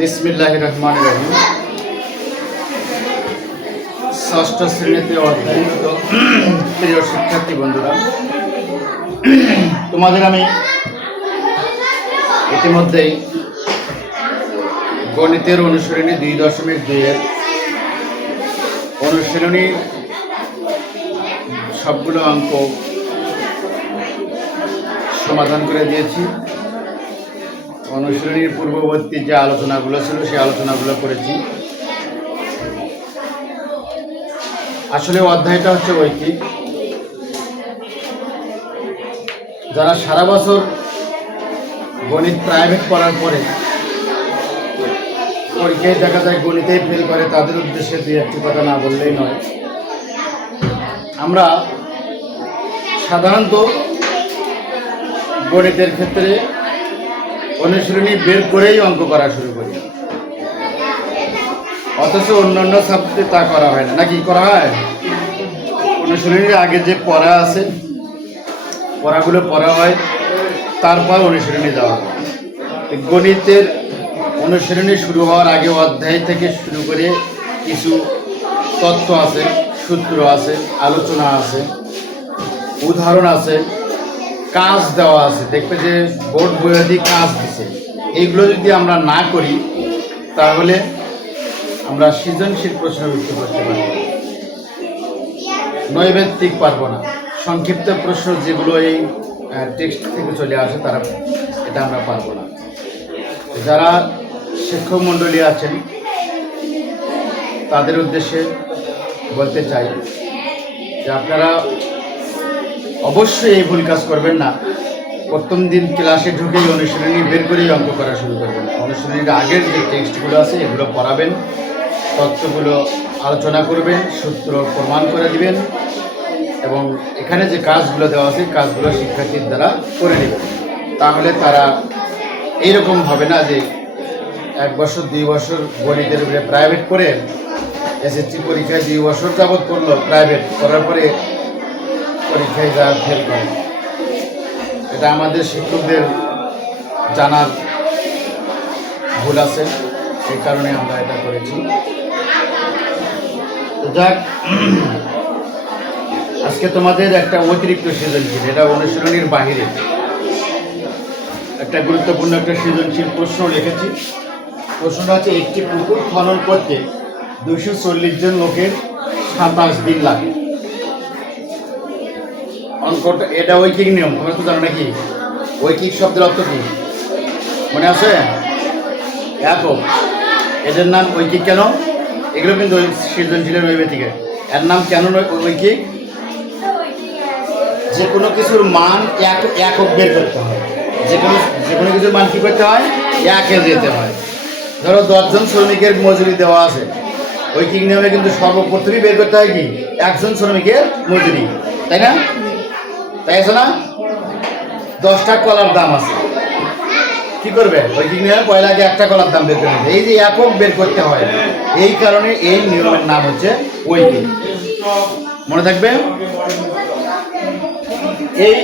বিসমিল্লাহির রহমানির রহিম। ষষ্ঠ শ্রেণীতে অধ্যয়নরত প্রিয় শিক্ষার্থী বন্ধুরা, তোমাদের আমি ইতিমধ্যেই গণিতের অনুশীলনী 2.2 অনুশীলনী সবগুলো অঙ্ক সমাধান করে দিয়েছি। অনুশীলনীর পূর্ববর্তী যে আলোচনাগুলো ছিল সেই আলোচনাগুলো করেছি। আসলে অধ্যায়টা হচ্ছে ঐকিক। যারা সারা বছর গণিত প্রাইভেট পড়ার পরে পরীক্ষায় দেখা যায় গণিতেই ফেল করে, তাদের উদ্দেশ্যে দুই একটি কথা না বললেই নয়। আমরা সাধারণত গণিতের ক্ষেত্রে অনুশীলনী বের করেই অঙ্ক করা শুরু করি, অথচ অন্যান্য সাবজেক্টে তা করা হয় না। নাকি করা হয়? অনুশীলনীর আগে যে পড়া আছে, পড়াগুলো পড়া হয়, তারপর অনুশীলনী দেওয়া হয়। গণিতের অনুশীলনী শুরু হওয়ার আগে অধ্যায় থেকে শুরু করে কিছু তথ্য আছে, সূত্র আছে, আলোচনা আছে, উদাহরণ আছে, কাজ দেওয়া আছে। দেখবে যে বোর্ড বইয়ে কাজ দিছে। এইগুলো যদি আমরা না করি তাহলে আমরা সৃজনশীল প্রশ্ন উত্তর করতে পারব, নৈবেত্তিক পারবো না। সংক্ষিপ্ত প্রশ্ন যেগুলো এই টেক্সট থেকে চলে আসে এটা আমরা পারবো না। যারা শিক্ষক মণ্ডলী আছেন তাদের উদ্দেশ্যে বলতে চাই যে আপনারা অবশ্যই এই ভুল কাজ করবেন না। প্রথম দিন ক্লাসে ঢুকেই অনুশীলনী বের করেই অঙ্ক করা শুরু করবেন। অনুশীলনীর আগের যে টেক্সটগুলো আছে এগুলো পড়াবেন, তথ্যগুলো আলোচনা করবেন, সূত্র প্রমাণ করে দিবেন এবং এখানে যে কাজগুলো দেওয়া আছে কাজগুলো শিক্ষার্থীর দ্বারা করে নেবেন। তাহলে তারা এইরকম হবে না যে 1 বছর 2 বছর গণিতের উপরে প্রাইভেট করে এসএসসি পরীক্ষায় 2 বছর যাবৎ করলো প্রাইভেট করার পরে পরীক্ষায় যা ফেল করে। এটা আমাদের শিক্ষকদের জানার ভুল আছে, এই কারণে আমরা এটা করেছি। যাক, আজকে তোমাদের একটা অতিরিক্ত সৃজনশীল, এটা অনুশীলনীর বাহিরে একটা গুরুত্বপূর্ণ একটা সৃজনশীল প্রশ্ন লিখেছি। প্রশ্নটা হচ্ছে একটি পুকুর খনন করতে 240 জন লোকের 27 দিন লাগে। অঙ্কটা এটা ঐকিক নিয়ম, তোমরা তো জানো নাকি? ঐকিক শব্দের অর্থ কি মনে আছে? একক। এদের নাম ঐকিক কেন? এগুলো কিন্তু সৃজনশীলের নৈবেতিকের। এর নাম কেন ঐকিক? যে কোনো কিছুর মান একক বের করতে হয়। যে কোনো কিছুর মান কী করতে হয়? একে যেতে হয়। ধরো 10 জন শ্রমিকের মজুরি দেওয়া আছে, ঐকিক নিয়মে কিন্তু সর্বপ্রথমই বের করতে হয় কি? 1 জন শ্রমিকের মজুরি, তাই না? তাই আছে না? 10টা কলার দাম আছে, কি করবে? ঐকিক নিয়মে পয়লা আগে একটা কলার দাম বের করতে হবে। এই যে একক বের করতে হয়, এই কারণে এই নিয়মের নাম হচ্ছে ঐকিক। মনে থাকবে? এই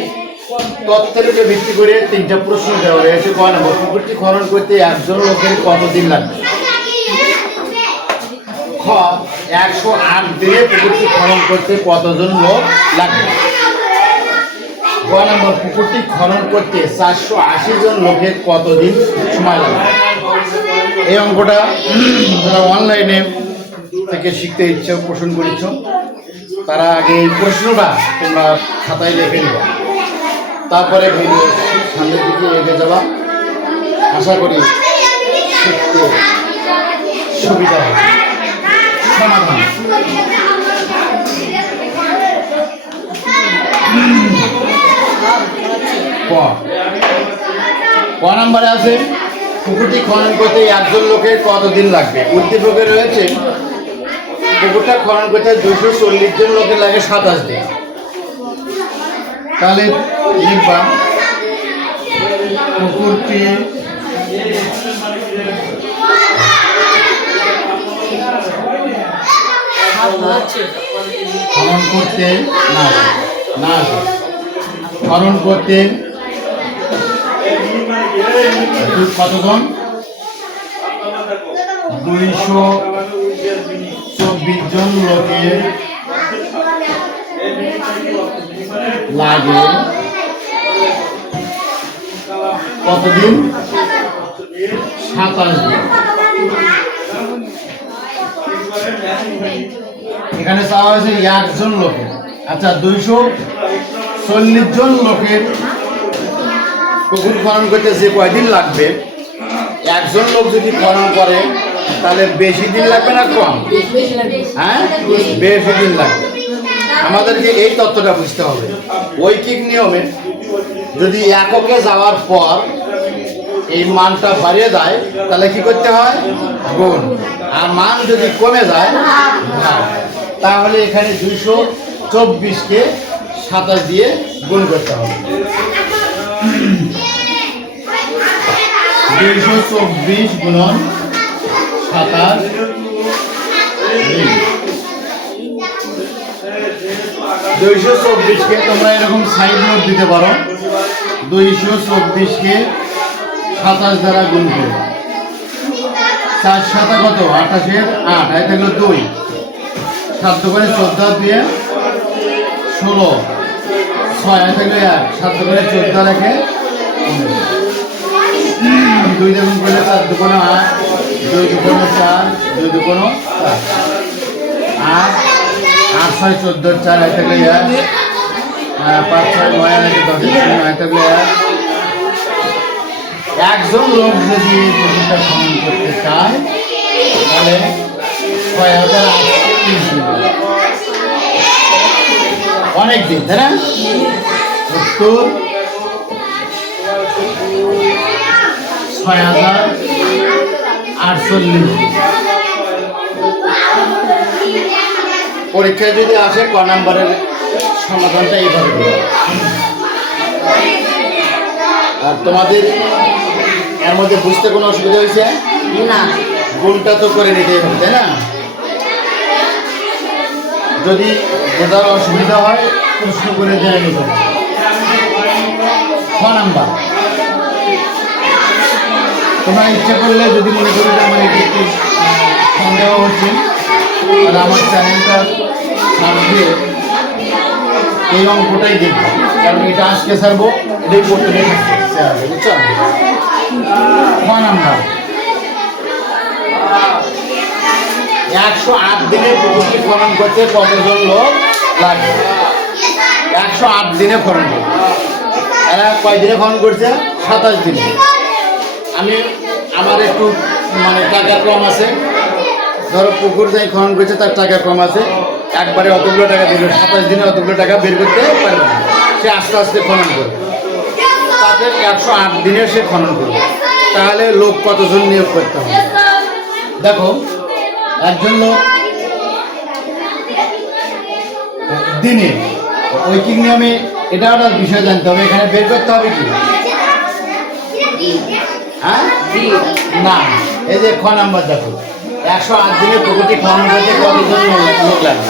তথ্যের উপরে ভিত্তি করে 3টা প্রশ্ন দেওয়া হয়েছে। ক নম্বর, পুকুরটি খনন করতে 1 জন লোকের কতদিন লাগবে? খ, 108 দিনে পুকুরটি খনন করতে কতজন লোক লাগবে? গ নম্বর, পুকুরটি খনন করতে 480 জন লোকের কতদিন সময় লাগবে? এই অঙ্কটা যারা অনলাইনে থেকে শিখতে ইচ্ছা পোষণ করেছ তারা আগে এই প্রশ্নটা তোমরা খাতায় লিখে নিবে, তারপরে ভিডিও সামনের দিকে এগিয়ে যাবা। আশা করি শিখতে সুবিধা হবে। সমাধান ক নম্বরে আছে পুকুরটি খনন করতে 1 জন লোকের কতদিন লাগবে? উদ্দীপকে রয়েছে পুকুরটা খনন করতে 240 জন লোকের লাগে 27 দিন। তাহলে লিখবা পুকুরটি খনন করতে খনন করতে কতজন 224 জন লোকের লাগে কতদিন? 27 দিন। এখানে চাওয়া হয়েছে 1 জন লোকের। আচ্ছা, 240 জন লোকের পুকুর খনন করতে যে কয়দিন লাগবে, একজন লোক যদি খনন করে তাহলে বেশি দিন লাগবে না কম? হ্যাঁ, বেশি দিন লাগবে। আমাদেরকে এই তত্ত্বটা বুঝতে হবে। ঐকিক নিয়মে যদি এককে যাওয়ার পর এই মানটা বাড়িয়ে যায় তাহলে কি করতে হয়? গুণ। আর মান যদি কমে যায় ভাগ। তাহলে এখানে 224কে 27 দিয়ে গুণ করতে হবে। 224 গুণন 27। 224কে তোমরা এরকম সাইড নোট দিতে পারো। 224কে 27 দ্বারা গুণ করো। 4 7 কত? 28 8। এই থাকলো 2। 7 করে 14 দিয়ে 16। 6 এই থাকলো 1। 7 করে 14 রেখে 2 দিয়ে গুণ করলে 4 2 8, 2 2 4, 2 2 4, 8 8 6 14 4 এই থাকলো 1, 5 6 9 এই 10 9 থাকলো 1। একজন লোক যদি এই পুকুরটা খনন করতে চায় তাহলে 6038 দিন, অনেক দিন, তাই না? 70 6048 পরীক্ষায় যদি আসে ক নাম্বারের সমাধানটা এইভাবে দেবে। আর তোমাদের এর মধ্যে বুঝতে কোনো অসুবিধা হয়েছে না? গুণটা তো করে নিতেই হবে, তাই না? যদি বোঝার অসুবিধা হয় প্রশ্ন করে জেনে নিতে হবে। ক নাম্বার তোমরা ইচ্ছা করলে যদি মনে করি যে আমার এটি একটু সন্দেহ হচ্ছে, আর আমার চ্যানেলটা সার্চ দিয়ে এই অঙ্কটাই দেখবো, কারণ এটা আজকে ছাড়বো, এটাই করতে থাকবে, বুঝছো? ক নাম্বার 108 দিনে পুকুরটি খনন করতে কতজন লোক লাগে? 108 দিনে খনন করতে। এরা কয় দিনে খনন করছে? 27 দিনে। আমি আমার একটু মানে টাকা কম আছে, ধরো পুকুর যাই খনন করছে তার টাকা কম আছে, একবারে অতগুলো টাকা দিল, 27 দিনে অতগুলো টাকা বের করতে পারবে না, সে আস্তে আস্তে খনন করবে। তাতে 108 দিনে সে খনন করবে। তাহলে লোক কতজন নিয়োগ করতে হবে? দেখো, একজন লোক দিনে ঐকিক নিয়মে এটা একটা বিষয় জানতে হবে। এখানে বের করতে হবে কি? হ্যাঁ, না, এই যে খ নাম্বার দেখো, 108 দিনে পুকুরটি খনন করতে কতজন লোক লাগবে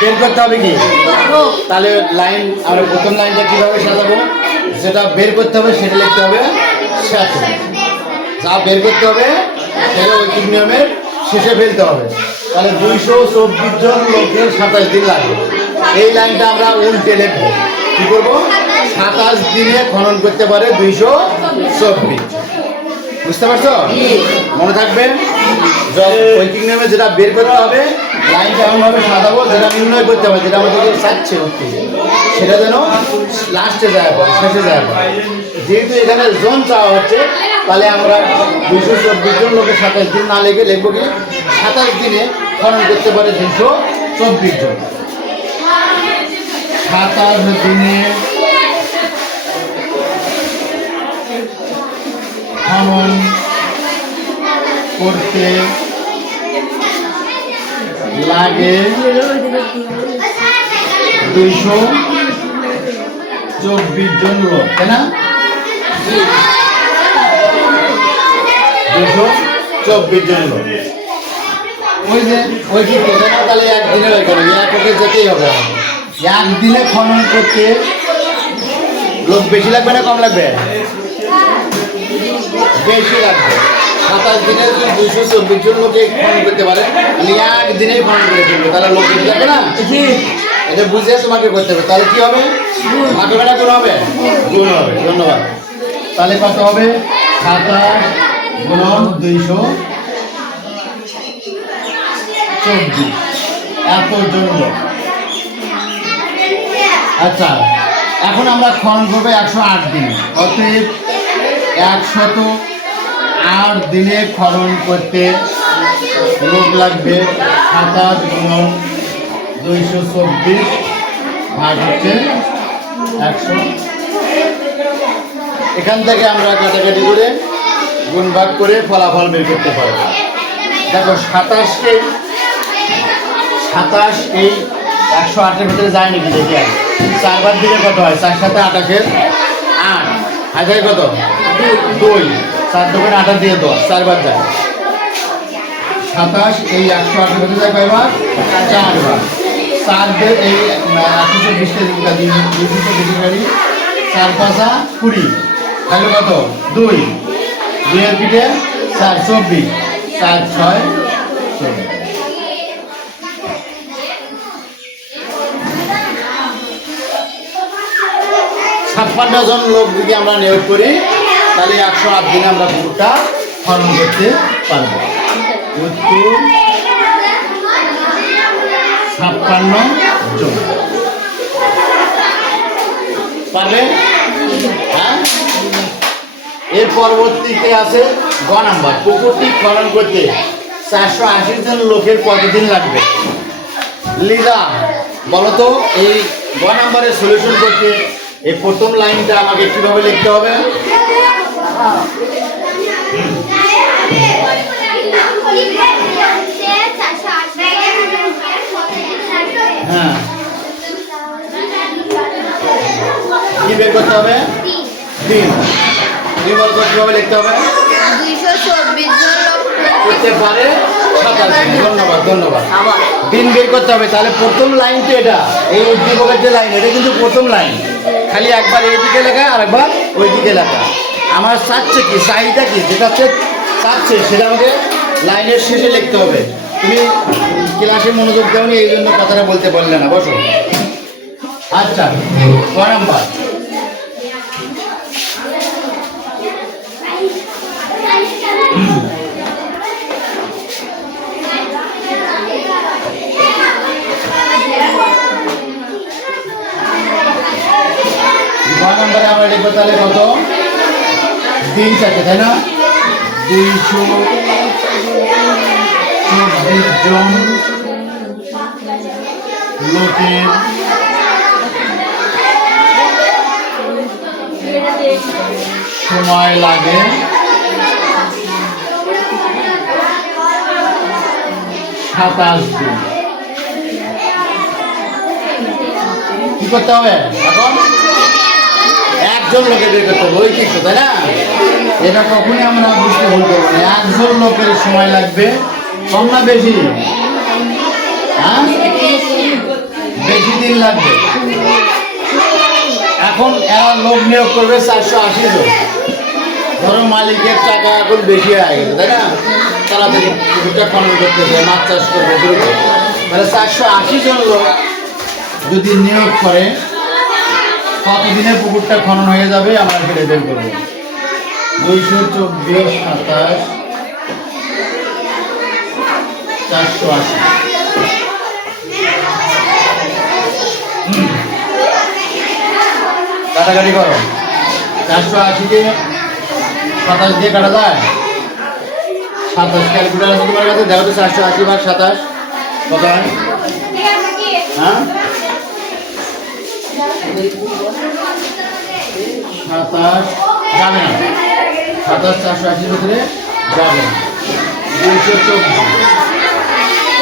বের করতে হবে কি? তাহলে লাইন আমরা প্রথম লাইনটা কিভাবে সাজাবো, যেটা বের করতে হবে সেটা লিখতে হবে শেষে। যা বের করতে হবে সেটা ঐকিক নিয়মের শেষে ফেলতে হবে। তাহলে 224 জন লোকের 27 দিন লাগবে। এই লাইনটা আমরা উল্টে লিখবো। কি করবো? 27 দিনে খনন করতে পারে 224। বুঝতে পারছো? মনে থাকবে, ঐকিক নিয়মে যেটা বের করতে হবে লাইনটা এমনভাবে সাজাবো যেটা নির্ণয় করতে হবে, যেটা আমাদেরকে চাচ্ছে হচ্ছে সেটা যেন লাস্টে যায় পড়ে, শেষে যায় পড়ে। যেহেতু এখানে জন চাওয়া হচ্ছে, তাহলে আমরা 224 জন লোকের 27 দিন না লিখে লিখবো কি 27 দিনে খনন করতে পারে 224 জন। 27 দিনে খনন করতে লাগে 224 জন লোক, তাই না? 224 জন লোক। ওই যে ওই কি করবে না, তাহলে একদিনে ওই করবে, এককে যেতেই হবে। একদিনে খনন করতে লোক বেশি লাগবে না কম লাগবে? বেশি লাগবে। 27 দিনে যদি 224 জন লোকে খনন করতে পারে তাহলে একদিনেই খনন করে ফেলবে, তাহলে লোক বেঁচে যাবে না। এটা বুঝে তোমাকে করতে হবে, তাহলে কি হবে? ভাগে না গুণ হবে, গুণ হবে। ধন্যবাদ। তাহলে কত হবে? 27 গুণন 224, এতজন লোক। আচ্ছা, এখন আমরা খনন করবো 108 দিনে। অতএব 108 দিনে খনন করতে লোক লাগবে 27 গুণন 224 ভাগ হচ্ছে 100। এখান থেকে আমরা কাটাকাটি করে গুণ ভাগ করে ফলাফল বের করতে পারব। দেখো 27 এই 108-এর ভিতরে যায় নাকি দেখি। 4 বার দিলে কত হয়? 4 7 28 8, আর যায় কত? 2, 4 2 8 দিয়ে 10, 4 বার যায়। 27 এই 108-এর ভিতরে যায় কয়বার? 4 বার। 4 দিয়ে এই 120টা দিকে 220 গাড়ি 4 5 20, তাহলে কত? 2 2-এর পিঠে 4 24, 4 6 14। 56 জন লোক যদি আমরা নিয়োগ করি তাহলে 108 দিনে আমরা পুকুরটা খনন করতে পারবো। উত্তর 56 জন পারবে। হ্যাঁ, এর পরবর্তীতে আছে গ নাম্বার। পুকুরটি খনন করতে 480 জন লোকের কতদিন লাগবে? লিজা বলতো, এই গ নাম্বারের সলিউশন করতে এই প্রথম লাইনটা আমাকে কিভাবে লিখতে হবে? হ্যাঁ, কি বের করতে হবে? 3। তুমি বলতো কিভাবে লিখতে হবে? 224 জন লোক করতে পারে 27। ধন্যবাদ, ধন্যবাদ। দিন বের করতে হবে। তাহলে প্রথম লাইন তো এটা, এই উদ্দীপকের যে লাইন, এটা কিন্তু প্রথম লাইন। খালি একবার এইদিকে লেখা আর একবার ওইদিকে লেখা। আমার চাচ্ছে কি, চাহিদা কি, যেটা চাচ্ছে সেটা আমাকে লাইনের শেষে লিখতে হবে। তুমি ক্লাসে মনোযোগ দেওনি, এই জন্য কথাটা বলতে পারলে না। বসো। আচ্ছা, ক নাম্বার। নাম্বারে আমরা লিখবো তাহলে কত? দিন চারটে, তাই না? 224 জন লোকের সময় লাগে 27 দিন। কি করতে হবে এখন? একজন লোকের বের করতে হবে, ওই কিছু, তাই না? এটা কখনই আমরা বুঝতে ভুল করবো না। একজন লোকের সময় লাগবে কম না বেশি? হ্যাঁ, বেশি দিন লাগবে। এখন এরা লোক নিয়োগ করবে 480 জন। ধরো মালিকের টাকা এখন বেশি হয়ে গেছে, তাই না? তাড়াতাড়ি পুকুরটা খনন করতেছে, মাছ চাষ করবে দ্রুত। তাহলে 480 জন লোক যদি নিয়োগ করে কতদিনে পুকুরটা খনন হয়ে যাবে আমরা সেটা বের করবো। 224 27 480। কাটাকাটি করো। 480 কে 27 দিয়ে কাটা যায়? 27 ক্যালকুলেটর আছে তোমার কাছে? দেখো তো 480 ভাগ 27 কত হয়? হ্যাঁ, 27 যাবে না। 27 480 ভিতরে যাবে না। 224।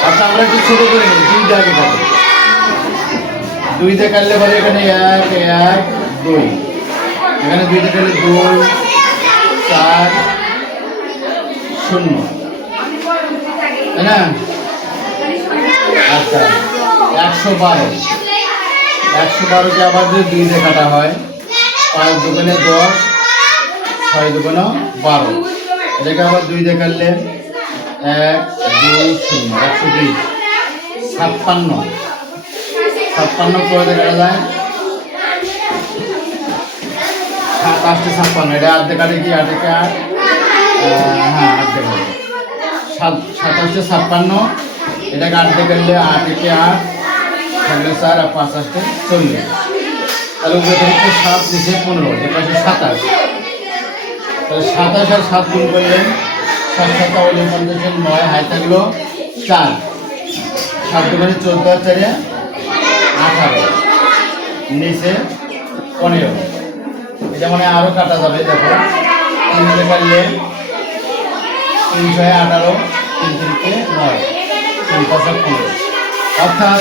আচ্ছা, আমরা একটু ছোট করে নিই। 2 দিয়ে আগে কাটে, 2 দিয়ে কাটলে পরে এখানে 1 1 2, এখানে 2 দিয়ে কাটলে 2 4 0, তাই না? আচ্ছা, 112। 112কে আবার যদি 2 দিয়ে কাটা হয়, 5 2 10, 6 2 12, এটাকে আবার 2 দিয়ে কাটলে 1 2 0 120 56 56 করে দেখা যায় 7 8 56 এটা আর্ধেক কাটে কি 8 কে 8 হ্যাঁ আর্ধেক কাটে 7 7 56 এটাকে আর্ধেক কাটলে 8 কে 8 থাকলে 4 আর 5 8 40 তাহলে উপরে থেকে 7 নিচে 15 এটা হচ্ছে 27 তাহলে 27 আর 7 গুণ করলে 7 7 হলে 50 9 হাই থাকলো 4 7 দুগুণে 14 আর 4 18 নিচে 15 এটা মানে আরো কাটা যাবে দেখো 3 দিয়ে কাটলে 3 6 18 3 থেকে 9 3 5 15 অর্থাৎ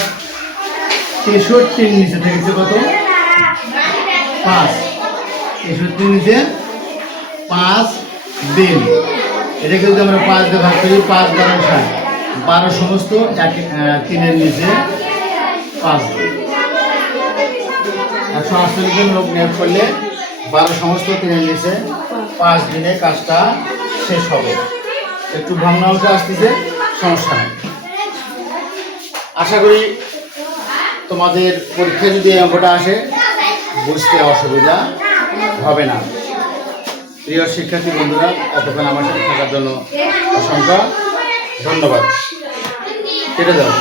63 নিচে থেকে কত 5 63 নিচে 5 দিন এটাকে যদি আমরা 5 দিয়ে ভাগ করি 5 12 60 12 সমস্ত 3 নিচে 5 দিন 148 জন লোক নিয়োগ করলে 12 সমস্ত 3 নিচে 5 দিনে কাজটা শেষ হবে একটু ভাঙনা অংশ আসতেছে সমস্যা নেই আশা করি তোমাদের পরীক্ষায় যদি এই অঙ্কটা আসে বুঝতে অসুবিধা হবে না প্রিয় শিক্ষার্থী বন্ধুরা এতক্ষণ আমার সাথে থাকার জন্য অসংখ্য ধন্যবাদ কেটে দাও